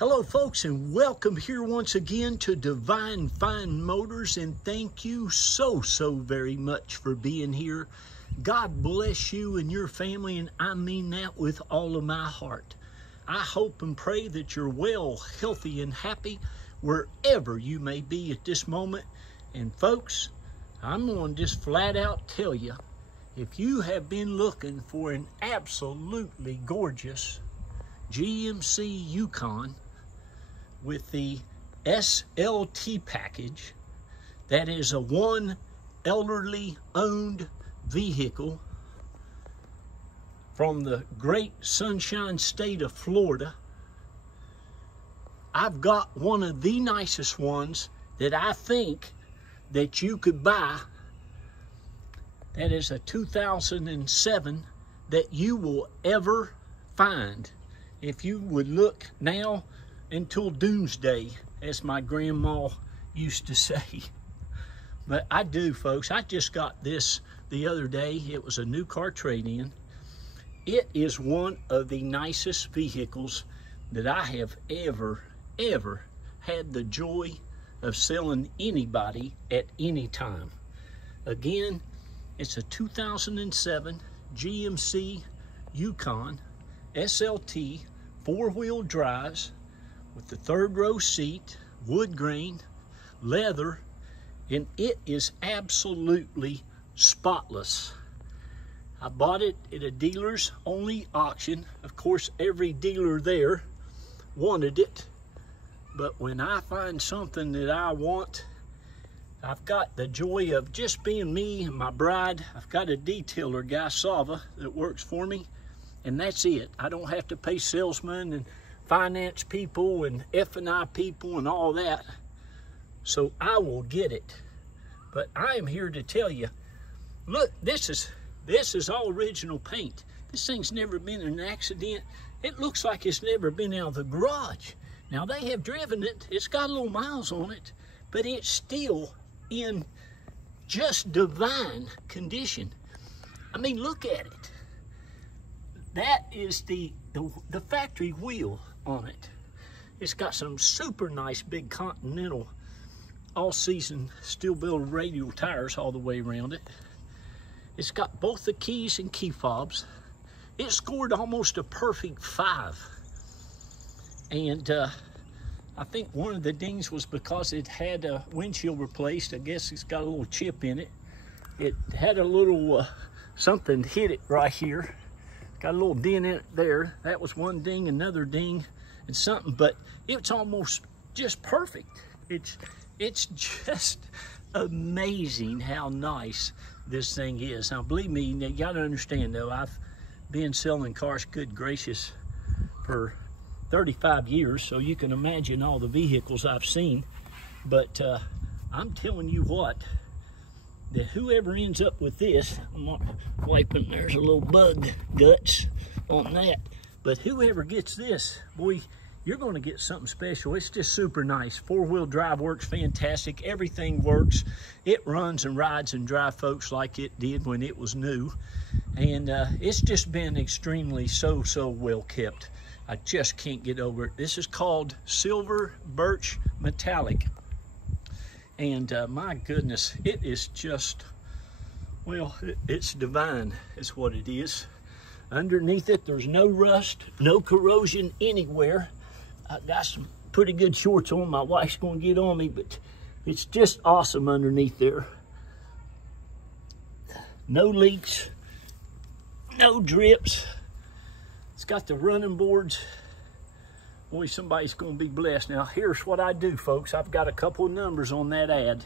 Hello folks, and welcome here once again to Divine Fine Motors, and thank you so very much for being here. God bless you and your family, and I mean that with all of my heart. I hope and pray that you're well, healthy, and happy wherever you may be at this moment. And folks, I'm going to just flat out tell you, if you have been looking for an absolutely gorgeous GMC Yukon with the SLT package, that is a one elderly owned vehicle from the great sunshine state of Florida, I've got one of the nicest ones that I think that you could buy. That is a 2007 that you will ever find. If you would look now until doomsday, as my grandma used to say. But I do, folks. I just got this the other day. It was a new car trade-in. It is one of the nicest vehicles that I have ever had the joy of selling anybody at any time. Again, it's a 2007 GMC Yukon SLT, four-wheel drives, with the third row seat, wood grain, leather, and it is absolutely spotless. I bought it at a dealer's only auction. Of course, every dealer there wanted it, but when I find something that I want, I've got the joy of just being me and my bride. I've got a detailer guy, Sava, that works for me, and that's it. I don't have to pay salesmen and finance people and F&I people and all that, so I will get it. But I am here to tell you, look, this is all original paint. This thing's never been in an accident. It looks like it's never been out of the garage. Now, they have driven it, it's got a little miles on it, but it's still in just divine condition. I mean, look at it. That is the factory wheel on it. It's got some super nice big Continental all-season steel-built radial tires all the way around it. It's got both the keys and key fobs. It scored almost a perfect 5. And I think one of the dings was because it had a windshield replaced. I guess it's got a little chip in it. It had a little something hit it right here. Got a little dent in it there. That was one ding, another ding, and something, but it's almost just perfect. It's just amazing how nice this thing is. Now, believe me, you gotta understand though, I've been selling cars, good gracious, for 35 years, so you can imagine all the vehicles I've seen. But I'm telling you what, that whoever ends up with this, I'm not wiping, there's a little bug guts on that, but whoever gets this, boy, you're going to get something special. It's just super nice. Four-wheel drive works fantastic. Everything works. It runs and rides and drives folks like it did when it was new, and it's just been extremely so well kept. I just can't get over it. This is called Silver Birch Metallic. And my goodness, it is just, well, it's divine is what it is. Underneath it, there's no rust, no corrosion anywhere. I got some pretty good shorts on. My wife's gonna get on me, but it's just awesome underneath there. No leaks, no drips. It's got the running boards. Boy, somebody's going to be blessed. Now, here's what I do, folks. I've got a couple of numbers on that ad.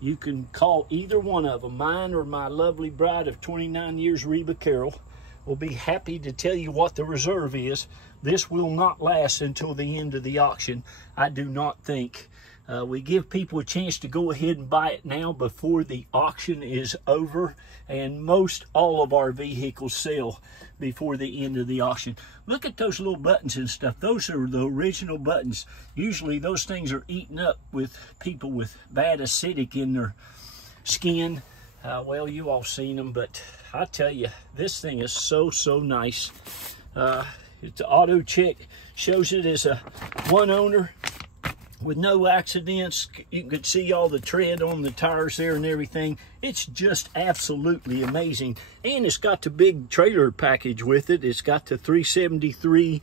You can call either one of them. Mine or my lovely bride of 29 years, Reba Carroll, will be happy to tell you what the reserve is. This will not last until the end of the auction, I do not think. We give people a chance to go ahead and buy it now before the auction is over, and most all of our vehicles sell before the end of the auction. Look at those little buttons and stuff. Those are the original buttons. Usually those things are eaten up with people with bad acidic in their skin. Well, you all seen them, but I tell you, this thing is so nice. It's auto check, shows it as a one owner with no accidents. You can see all the tread on the tires there and everything. It's just absolutely amazing. And it's got the big trailer package with it. It's got the 373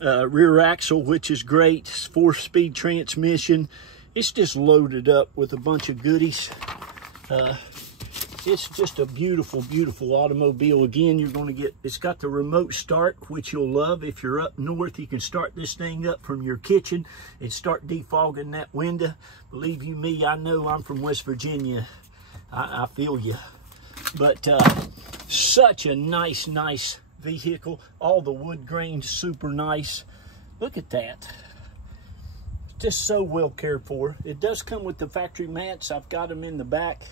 rear axle, which is great. 4-speed transmission. It's just loaded up with a bunch of goodies. It's just a beautiful, beautiful automobile. Again, you're going to get, it's got the remote start, which you'll love. If you're up north, you can start this thing up from your kitchen and start defogging that window. Believe you me, I know, I'm from West Virginia. I feel you. But such a nice vehicle. All the wood grain's super nice. Look at that. Just so well cared for. It does come with the factory mats. I've got them in the back.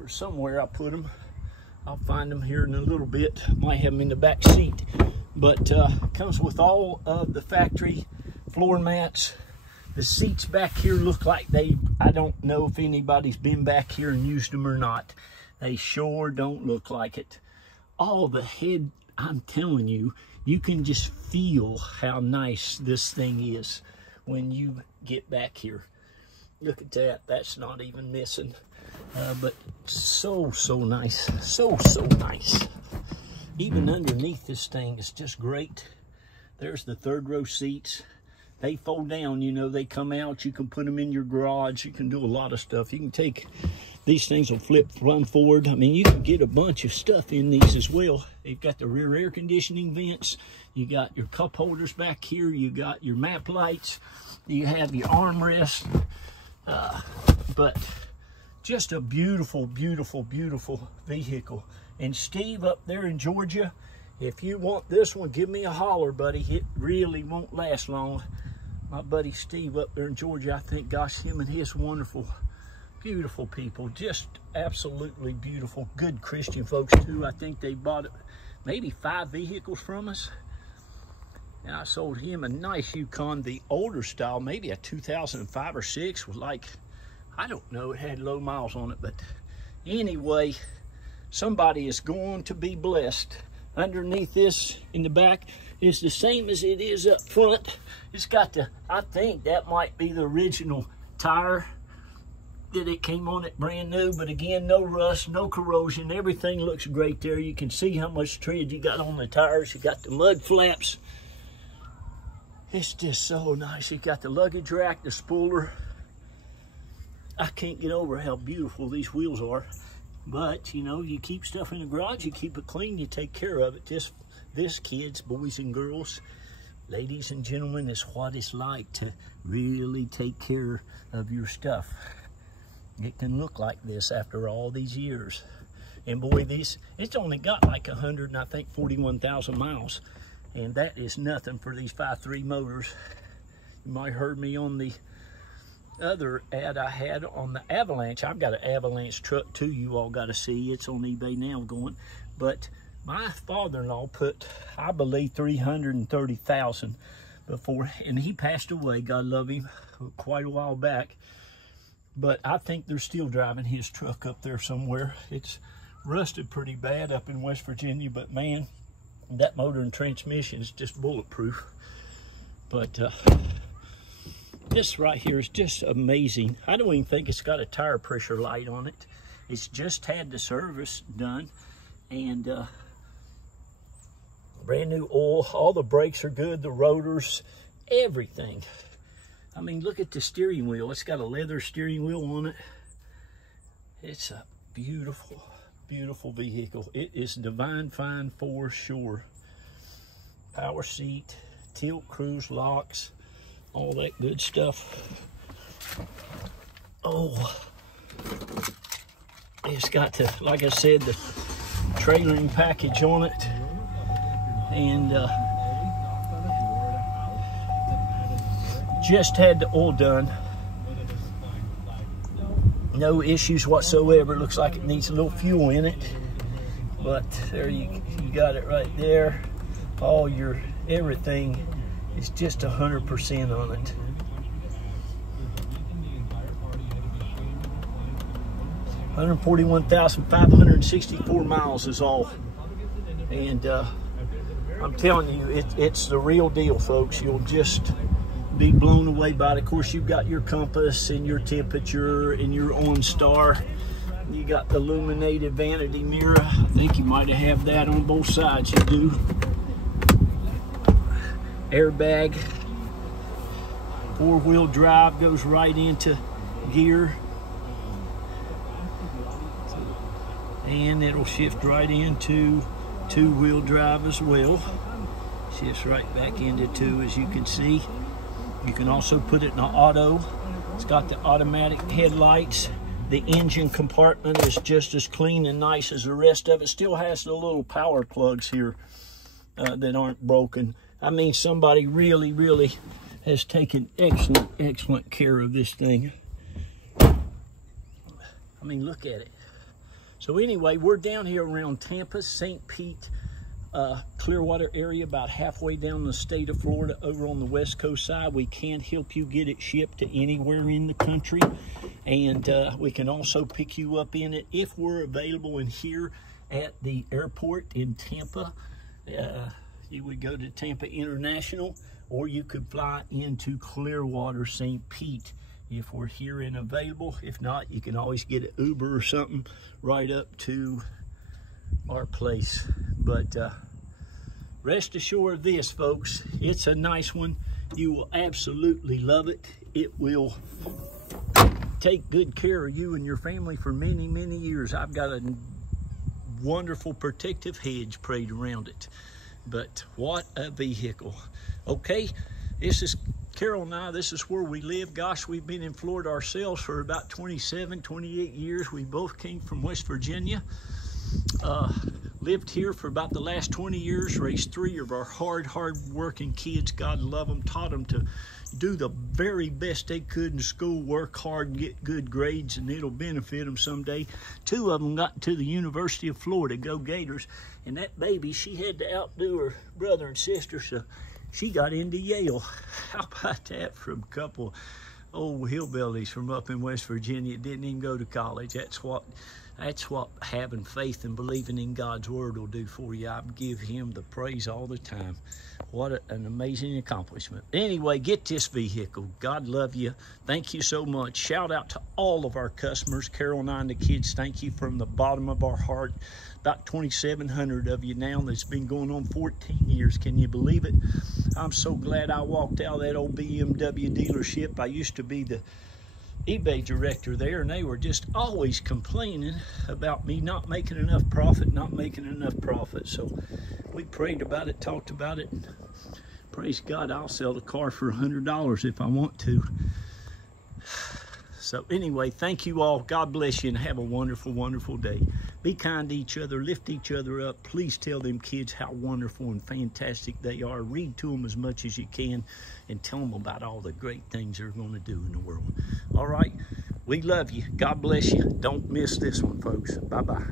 Or somewhere I put them. I'll find them here in a little bit. Might have them in the back seat. But comes with all of the factory floor mats. The seats back here look like I don't know if anybody's been back here and used them or not. They sure don't look like it. All the head, I'm telling you, you can just feel how nice this thing is when you get back here. Look at that. That's not even missing. But so nice. So nice. Even underneath this thing is just great. There's the third row seats. They fold down, you know, they come out. You can put them in your garage. You can do a lot of stuff. You can take, these things will flip from forward. I mean, you can get a bunch of stuff in these as well. They've got the rear air conditioning vents. You got your cup holders back here. You got your map lights. You have your armrest. But just a beautiful, beautiful, beautiful vehicle. And Steve up there in Georgia, if you want this one, give me a holler, buddy. It really won't last long. My buddy Steve up there in Georgia, I think, gosh, him and his wonderful, beautiful people. Just absolutely beautiful, good Christian folks, too. I think they bought maybe 5 vehicles from us. And I sold him a nice Yukon, the older style, maybe a 2005 or 6, with like, I don't know, it had low miles on it. But anyway, somebody is going to be blessed. Underneath this in the back is the same as it is up front. It's got the, I think that might be the original tire that it came on it brand new. But again, no rust, no corrosion. Everything looks great there. You can see how much tread you got on the tires. You got the mud flaps. It's just so nice. You got the luggage rack, the spoiler. I can't get over how beautiful these wheels are. But, you know, you keep stuff in the garage, you keep it clean, you take care of it. This kids, boys and girls, ladies and gentlemen, is what it's like to really take care of your stuff. It can look like this after all these years. And boy, it's only got like 100 and I think 41,000 miles. And that is nothing for these 5.3 motors. You might have heard me on the other ad I had on the Avalanche. I've got an Avalanche truck too, you all got to see. It's on eBay now going. But my father-in-law put, I believe, 330,000 before, and he passed away, God love him, quite a while back. But I think they're still driving his truck up there somewhere. It's rusted pretty bad up in West Virginia, but man, that motor and transmission is just bulletproof. But this right here is just amazing. I don't even think it's got a tire pressure light on it. It's just had the service done, and brand new oil. All the brakes are good, the rotors, everything. I mean, look at the steering wheel. It's got a leather steering wheel on it. It's a beautiful, beautiful vehicle. It is divine fine for sure. Power seat, tilt, cruise locks, all that good stuff. Oh, it's got the, like I said, the trailering package on it. And just had the oil done. No issues whatsoever. Looks like it needs a little fuel in it. But there you got it right there. All your everything is just 100% on it. $141,564 miles is all. And I'm telling you, it's the real deal, folks. You'll just be blown away by it. Of course, you've got your compass and your temperature and your OnStar. You got the illuminated vanity mirror. I think you might have that on both sides. You do. Airbag. 4-wheel drive goes right into gear. And it'll shift right into 2-wheel drive as well. Shifts right back into 2, as you can see. You can also put it in auto. It's got the automatic headlights. The engine compartment is just as clean and nice as the rest of it. Still has the little power plugs here that aren't broken. I mean, somebody really, really has taken excellent care of this thing. I mean, look at it. So anyway, we're down here around Tampa, St. Pete, Clearwater area, about halfway down the state of Florida, over on the West Coast side. We can help you get it shipped to anywhere in the country, and we can also pick you up in it if we're available in here at the airport in Tampa. You would go to Tampa International, or you could fly into Clearwater, St. Pete if we're here and available. If not, you can always get an Uber or something right up to our place. But rest assured of this, folks, it's a nice one. You will absolutely love it. It will take good care of you and your family for many, many years. I've got a wonderful protective hedge sprayed around it. But what a vehicle. Okay, this is Carol and I, this is where we live. Gosh, we've been in Florida ourselves for about 27, 28 years. We both came from West Virginia. Lived here for about the last 20 years, raised 3 of our hard-working kids. God love them, taught them to do the very best they could in school, work hard, get good grades, and it'll benefit them someday. 2 of them got to the University of Florida, go Gators, and that baby, she had to outdo her brother and sister, so she got into Yale. How about that from a couple old hillbillies from up in West Virginia that didn't even go to college? That's what having faith and believing in God's word will do for you. I give him the praise all the time. What an amazing accomplishment. Anyway, get this vehicle. God love you. Thank you so much. Shout out to all of our customers. Carol and I and the kids, thank you from the bottom of our heart. About 2,700 of you now. That's been going on 14 years. Can you believe it? I'm so glad I walked out of that old BMW dealership. I used to be the eBay director there, and they were just always complaining about me not making enough profit. So we prayed about it, talked about it, and praise God, I'll sell the car for $100 if I want to. So anyway, thank you all. God bless you, and have a wonderful, wonderful day. Be kind to each other, lift each other up. Please tell them kids how wonderful and fantastic they are. Read to them as much as you can, and tell them about all the great things they're going to do in the world. All right, we love you. God bless you. Don't miss this one, folks. Bye-bye.